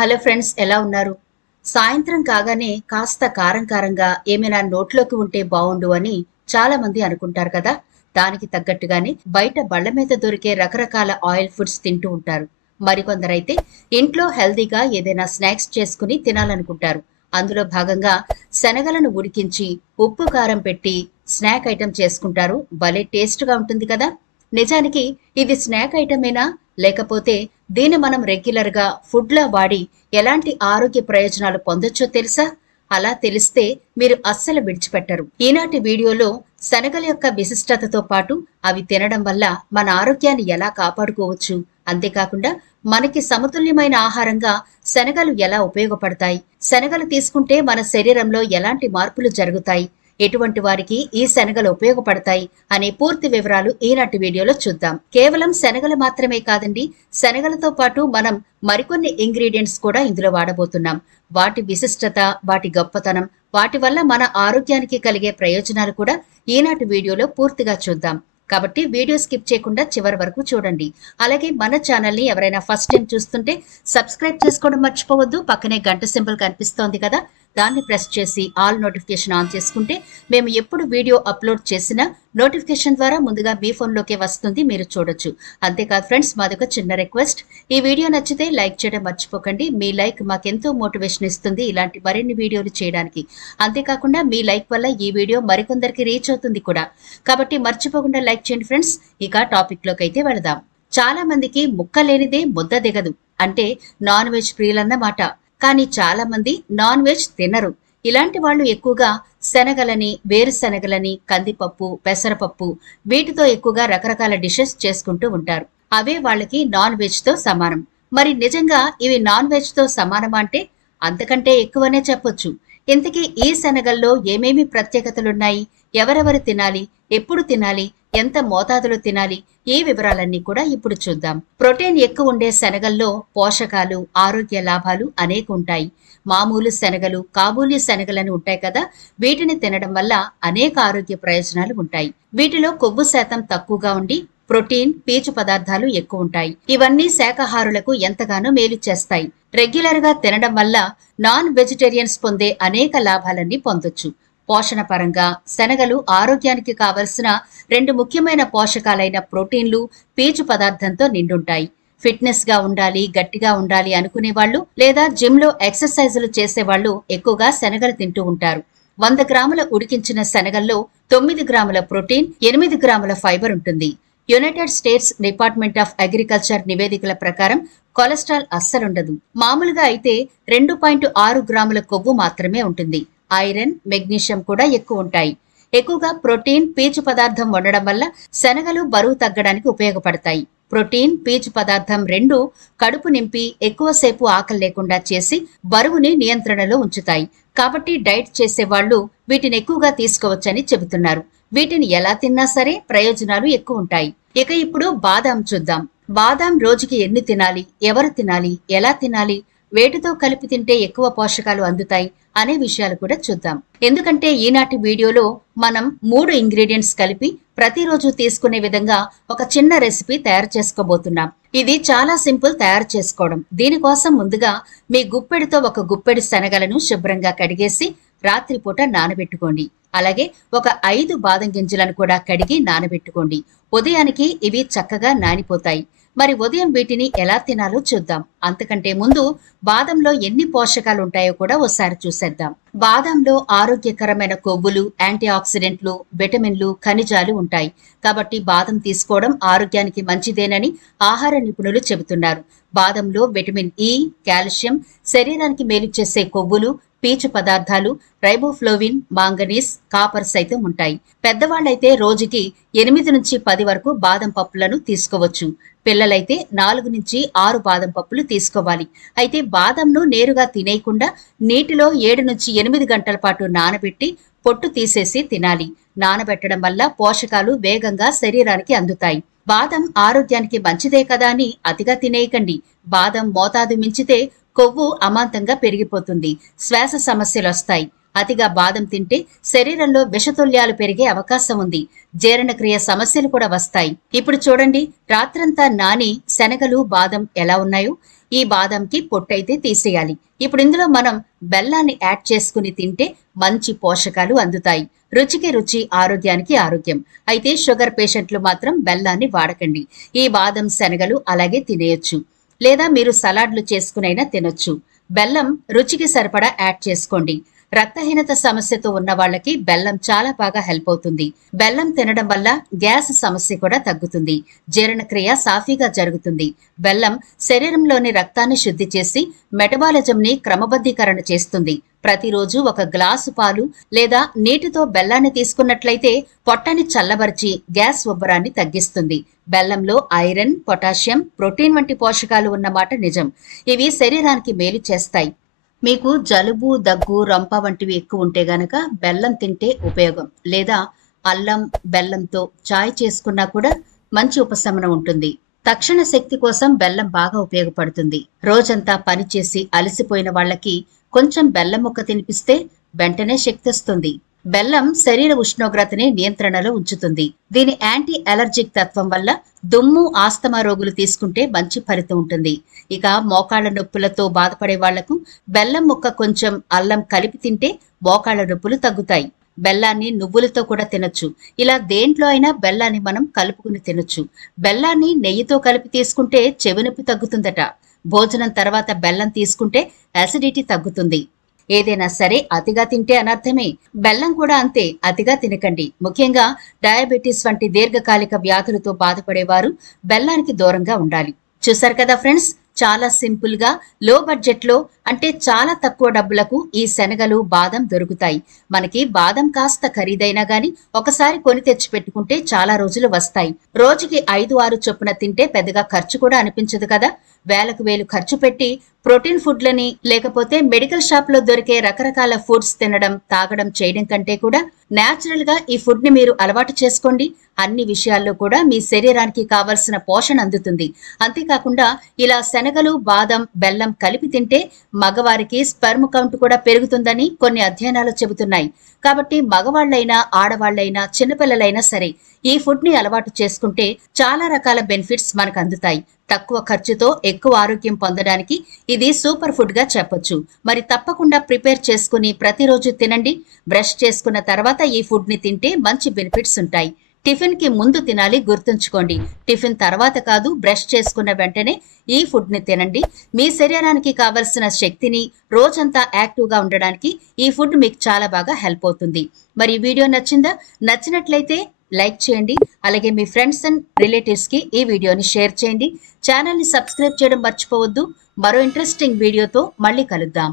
Hello friends, ఎలా ఉన్నారు? సాయంత్రం కాగానే కాస్త కారం కారంగా ఏమైనా నోట్లోకి ఉంటే బావుండు అని చాలా మంది అనుకుంటారు కదా. దానికి తగ్గట్టుగానే బయట బళ్ళ మీద దొరికే రకరకాల ఆయిల్ ఫుడ్స్ తింటూ ఉంటారు. మరికొందరైతే ఇంట్లో హెల్దీగా ఏదైనా స్నాక్స్ చేసుకుని తినాలనుకుంటారు. అందులో భాగంగా శనగలను ఉడికించి ఉప్పు కారం పెట్టి స్నాక్ ఐటెం చేసుకుంటారు. భలే టేస్ట్గా ఉంటుంది కదా. నిజానికి ఇది స్నాక్ ఐటమేనా, లేకపోతే దీన్ని మనం రెగ్యులర్ గా ఫుడ్ లా వాడి ఎలాంటి ఆరోగ్య ప్రయోజనాలు పొందొచ్చో తెలుసా? అలా తెలిస్తే మీరు అస్సలు విడిచిపెట్టరు. ఈనాటి వీడియోలో శనగల యొక్క విశిష్టతతో పాటు అవి తినడం వల్ల మన ఆరోగ్యాన్ని ఎలా కాపాడుకోవచ్చు, అంతేకాకుండా మనకి సమతుల్యమైన ఆహారంగా శనగలు ఎలా ఉపయోగపడతాయి, శనగలు తీసుకుంటే మన శరీరంలో ఎలాంటి మార్పులు జరుగుతాయి, ఎటువంటి వారికి ఈ శనగలు ఉపయోగపడతాయి అనే పూర్తి వివరాలు ఈనాటి వీడియోలో చూద్దాం. కేవలం శనగలు మాత్రమే కాదండి, శనగలతో పాటు మనం మరికొన్ని ఇంగ్రీడియంట్స్ కూడా ఇందులో వాడబోతున్నాం. వాటి విశిష్టత, వాటి గొప్పతనం, వాటి వల్ల మన ఆరోగ్యానికి కలిగే ప్రయోజనాలు కూడా ఈనాటి వీడియోలో పూర్తిగా చూద్దాం. కాబట్టి వీడియో స్కిప్ చేయకుండా చివరి వరకు చూడండి. అలాగే మన ఛానల్ని ఎవరైనా ఫస్ట్ టైం చూస్తుంటే సబ్స్క్రైబ్ చేసుకోవడం మర్చిపోవద్దు. పక్కనే గంట సింబల్ కనిపిస్తోంది కదా, దాన్ని ప్రెస్ చేసి ఆల్ నోటిఫికేషన్ ఆన్ చేసుకుంటే మేము ఎప్పుడు వీడియో అప్లోడ్ చేసినా నోటిఫికేషన్ ద్వారా ముందుగా మీ ఫోన్లోకే వస్తుంది, మీరు చూడొచ్చు. అంతేకాదు ఫ్రెండ్స్, మాదొక చిన్న రిక్వెస్ట్, ఈ వీడియో నచ్చితే లైక్ చేయడం మర్చిపోకండి. మీ లైక్ మాకెంతో మోటివేషన్ ఇస్తుంది ఇలాంటి మరిన్ని వీడియోలు చేయడానికి. అంతేకాకుండా మీ లైక్ వల్ల ఈ వీడియో మరికొందరికి రీచ్ అవుతుంది కూడా. కాబట్టి మర్చిపోకుండా లైక్ చేయండి ఫ్రెండ్స్. ఇక టాపిక్ లోకి అయితే వెళదాం. చాలా మందికి ముక్క లేనిదే ముద్ద దిగదు, అంటే నాన్ వెజ్ ప్రియులన్నమాట. కానీ చాలా మంది నాన్ వెజ్ తినరు. ఇలాంటి వాళ్ళు ఎక్కువగా శనగలని, వేరుశనగలని, కందిపప్పు, పెసరపప్పు, వీటితో ఎక్కువగా రకరకాల డిషెస్ చేసుకుంటూ ఉంటారు. అవే వాళ్ళకి నాన్ వెజ్ తో సమానం. మరి నిజంగా ఇవి నాన్ వెజ్ తో సమానమా అంటే అంతకంటే ఎక్కువనే చెప్పొచ్చు. ఇంతకీ ఈ శనగల్లో ఏమేమి ప్రత్యేకతలున్నాయి, ఎవరెవరు తినాలి, ఎప్పుడు తినాలి, ఎంత మోతాదులో తినాలి, ఈ వివరాలన్నీ కూడా ఇప్పుడు చూద్దాం. ప్రోటీన్ ఎక్కువ ఉండే శనగల్లో పోషకాలు, ఆరోగ్య లాభాలు అనేక ఉంటాయి. మామూలు శనగలు, కాబూలీ శనగలను ఉంటాయి కదా, వీటిని తినడం వల్ల అనేక ఆరోగ్య ప్రయోజనాలు ఉంటాయి. వీటిలో కొవ్వు శాతం తక్కువగా ఉండి ప్రోటీన్, పీచు పదార్థాలు ఎక్కువ ఉంటాయి. ఇవన్నీ శాకాహారులకు ఎంతగానో మేలు చేస్తాయి. రెగ్యులర్ గా తినడం వల్ల నాన్ వెజిటేరియన్స్ పొందే అనేక లాభాలన్నీ పొందొచ్చు. పోషణ పరంగా శనగలు ఆరోగ్యానికి కావలసిన రెండు ముఖ్యమైన పోషకాలైన ప్రోటీన్లు, పీచు పదార్థంతో నిండుంటాయి. ఫిట్నెస్ గా ఉండాలి, గట్టిగా ఉండాలి అనుకునే వాళ్ళు, లేదా జిమ్ లో ఎక్సర్సైజులు చేసేవాళ్ళు ఎక్కువగా శనగలు తింటూ ఉంటారు. 100 గ్రాముల ఉడికించిన శనగల్లో 9 గ్రాముల ప్రోటీన్, 8 గ్రాముల ఫైబర్ ఉంటుంది. United states department of agriculture నివేదికల ప్రకారం కొలెస్ట్రాల్ అస్సలుండదు. మామూలుగా అయితే 2.6 గ్రాముల కొవ్వు మాత్రమే ఉంటుంది. ఐరన్, మెగ్నీషియం కూడా ఎక్కువ ఉంటాయి. ఎక్కువగా ప్రోటీన్, పీచు పదార్థం ఉండడం వల్ల శనగలు బరువు తగ్గడానికి ఉపయోగపడతాయి. ప్రోటీన్, పీచు పదార్థం రెండూ కడుపు నింపి ఎక్కువసేపు ఆకలి లేకుండా చేసి బరువుని నియంత్రణలో ఉంచుతాయి. కాబట్టి డైట్ చేసేవాళ్లు వీటిని ఎక్కువగా తీసుకోవచ్చని చెబుతున్నారు. వీటిని ఎలా తిన్నా సరే ప్రయోజనాలు ఎక్కువ ఉంటాయి. ఇక ఇప్పుడు బాదాం చూద్దాం. బాదాం రోజుకి ఎన్ని తినాలి, ఎవరు తినాలి, ఎలా తినాలి, వేటితో కలిపి తింటే ఎక్కువ పోషకాలు అందుతాయి అనే విషయాలు కూడా చూద్దాం. ఎందుకంటే ఈనాటి వీడియోలో మనం 3 ఇంగ్రీడియంట్స్ కలిపి ప్రతిరోజు తీసుకునే విధంగా ఒక చిన్న రెసిపీ తయారు చేసుకోబోతున్నాం. ఇది చాలా సింపుల్ తయారు చేసుకోవడం. దీనికోసం ముందుగా మీ గుప్పెడితో ఒక గుప్పెడి శనగలను శుభ్రంగా కడిగేసి రాత్రిపూట నానబెట్టుకోండి. అలాగే ఒక 5 బాదం గింజలను కూడా కడిగి నానబెట్టుకోండి. ఉదయానికి ఇవి చక్కగా నానిపోతాయి. మరి ఉదయం వీటిని ఎలా తినాలో చూద్దాం. అంతకంటే ముందు బాదంలో ఎన్ని పోషకాలు ఉంటాయో కూడా ఒకసారి చూసేద్దాం. బాదంలో ఆరోగ్యకరమైన కొవ్వులు, యాంటీ ఆక్సిడెంట్లు, విటమిన్లు, ఖనిజాలు ఉంటాయి. కాబట్టి బాదం తీసుకోవడం ఆరోగ్యానికి మంచిదేనని ఆహార నిపుణులు చెబుతున్నారు. బాదంలో విటమిన్ ఇ, కాల్షియం, శరీరానికి మేలు చేసే కొవ్వులు, పీచు పదార్థాలు, రైబోఫ్లోవిన్, మాంగనీస్, కాపర్ సైతం ఉంటాయి. పెద్దవాళ్లైతే రోజుకి 8 నుంచి 10 వరకు బాదం పప్పులను తీసుకోవచ్చు. పిల్లలైతే 4 నుంచి 6 బాదం పప్పులు తీసుకోవాలి. అయితే బాదంను నేరుగా తినేయకుండా నీటిలో 7 నుంచి 8 గంటల పాటు నానబెట్టి పొట్టు తీసేసి తినాలి. నానబెట్టడం వల్ల పోషకాలు వేగంగా శరీరానికి అందుతాయి. బాదం ఆరోగ్యానికి మంచిదే కదా అని అతిగా తినేయకండి. బాదం మోతాదు మించితే కొవ్వు అమాంతంగా పెరిగిపోతుంది, శ్వాస సమస్యలు వస్తాయి. అతిగా బాదం తింటే శరీరంలో విషతుల్యాలు పెరిగే అవకాశం ఉంది. జీర్ణక్రియ సమస్యలు కూడా వస్తాయి. ఇప్పుడు చూడండి, రాత్రంతా నాని శనగలు, బాదం ఎలా ఉన్నాయో. ఈ బాదంకి పొట్టయితే తీసేయాలి. ఇప్పుడు ఇందులో మనం బెల్లాన్ని యాడ్ చేసుకుని తింటే మంచి పోషకాలు అందుతాయి. రుచికి రుచి, ఆరోగ్యానికి ఆరోగ్యం. అయితే షుగర్ పేషెంట్లు మాత్రం బెల్లాన్ని వాడకండి. ఈ బాదం శనగలు అలాగే తినేయొచ్చు, లేదా మీరు సలాడ్లు చేసుకునైనా తినొచ్చు. బెల్లం రుచికి సరిపడా యాడ్ చేసుకోండి. రక్తహీనత సమస్యతో ఉన్న వాళ్ళకి బెల్లం చాలా బాగా హెల్ప్ అవుతుంది. బెల్లం తినడం వల్ల గ్యాస్ సమస్య కూడా తగ్గుతుంది. జీర్ణక్రియ సాఫీగా జరుగుతుంది. బెల్లం శరీరంలోని రక్తాన్ని శుద్ధి చేసి మెటబాలిజంని క్రమబద్ధీకరణ చేస్తుంది. ప్రతిరోజు ఒక గ్లాసు పాలు లేదా నీటితో బెల్లాన్ని తీసుకున్నట్లయితే పొట్టని చల్లబరిచి గ్యాస్ ఉబ్బరాన్ని తగ్గిస్తుంది. బెల్లంలో ఐరన్, పొటాషియం, ప్రోటీన్ వంటి పోషకాలు ఉన్నమాట నిజం. ఇవి శరీరానికి మేలు చేస్తాయి. మీకు జలుబు, దగ్గు, రంప వంటివి ఎక్కువ ఉంటే గనక బెల్లం తింటే ఉపయోగం. లేదా అల్లం, బెల్లంతో చాయ్ చేసుకున్నా కూడా మంచి ఉపశమనం ఉంటుంది. తక్షణ శక్తి కోసం బెల్లం బాగా ఉపయోగపడుతుంది. రోజంతా పనిచేసి అలసిపోయిన వాళ్ళకి కొంచెం బెల్లం ముక్క తినిపిస్తే వెంటనే శక్తి వస్తుంది. బెల్లం శరీర ఉష్ణోగ్రతని నియంత్రణలో ఉంచుతుంది. దీని యాంటీ అలర్జిక్ తత్వం వల్ల దుమ్ము, ఆస్తమా రోగులు తీసుకుంటే మంచి ఫలితం ఉంటుంది. ఇక మోకాళ్ల నొప్పులతో బాధపడే వాళ్లకు బెల్లం ముక్క కొంచెం అల్లం కలిపి తింటే మోకాళ్ల నొప్పులు తగ్గుతాయి. బెల్లాన్ని నువ్వులతో కూడా తినొచ్చు. ఇలా దేంట్లో అయినా బెల్లాన్ని మనం కలుపుకుని తినొచ్చు. బెల్లాన్ని నెయ్యితో కలిపి తీసుకుంటే చెవి నొప్పి తగ్గుతుందట. భోజనం తర్వాత బెల్లం తీసుకుంటే అసిడిటీ తగ్గుతుంది. ఏదైనా సరే అతిగా తింటే అనర్థమే. బెల్లం కూడా అంతే, అతిగా తినకండి. ముఖ్యంగా డయాబెటీస్ వంటి దీర్ఘకాలిక వ్యాధులతో బాధపడేవారు బెల్లానికి దూరంగా ఉండాలి. చూసారు కదా ఫ్రెండ్స్, చాలా సింపుల్ గా లో బడ్జెట్ లో, అంటే చాలా తక్కువ డబ్బులకు ఈ శనగలు, బాదం దొరుకుతాయి. మనకి బాదం కాస్త ఖరీదైనా గాని ఒకసారి కొని తెచ్చి పెట్టుకుంటే చాలా రోజులు వస్తాయి. రోజుకి 5-6 చొప్పున తింటే పెద్దగా ఖర్చు కూడా అనిపించదు కదా. వేలకు వేలు ఖర్చు పెట్టి ప్రోటీన్ ఫుడ్లని, లేకపోతే మెడికల్ షాప్ లో దొరికే రకరకాల ఫుడ్స్ తినడం, తాగడం చేయడం కంటే కూడా నేచురల్ గా ఈ ఫుడ్ ని మీరు అలవాటు చేసుకోండి. అన్ని విషయాల్లో కూడా మీ శరీరానికి కావలసిన పోషణ అందుతుంది. అంతేకాకుండా ఇలా శనగలు, బాదం, బెల్లం కలిపి తింటే మగవారికి స్పెర్మ్ కౌంట్ కూడా పెరుగుతుందని కొన్ని అధ్యయనాలు చెబుతున్నాయి. కాబట్టి మగవాళ్లైనా, ఆడవాళ్లైనా, చిన్నపిల్లలైనా సరే ఈ ఫుడ్ ని అలవాటు చేసుకుంటే చాలా రకాల బెనిఫిట్స్ మనకు అందుతాయి. తక్కువ ఖర్చుతో ఎక్కువ ఆరోగ్యం పొందడానికి ఇది సూపర్ ఫుడ్ గా చెప్పొచ్చు. మరి తప్పకుండా ప్రిపేర్ చేసుకుని ప్రతిరోజు తినండి. బ్రష్ చేసుకున్న తర్వాత ఈ ఫుడ్ ని తింటే మంచి బెనిఫిట్స్ ఉంటాయి. టిఫిన్ కి ముందు తినాలి, గుర్తుంచుకోండి. టిఫిన్ తర్వాత కాదు, బ్రష్ చేసుకున్న వెంటనే ఈ ఫుడ్ ని తినండి. మీ శరీరానికి కావలసిన శక్తిని, రోజంతా యాక్టివ్ గా ఉండడానికి ఈ ఫుడ్ మీకు చాలా బాగా హెల్ప్ అవుతుంది. మరి ఈ వీడియో నచ్చిందా? నచ్చినట్లయితే లైక్ చేయండి. అలాగే మీ ఫ్రెండ్స్ అండ్ రిలేటివ్స్ కి ఈ వీడియోని షేర్ చేయండి. ఛానల్ ని సబ్స్క్రైబ్ చేయడం మర్చిపోవద్దు. మరో ఇంట్రెస్టింగ్ వీడియోతో మళ్ళీ కలుద్దాం.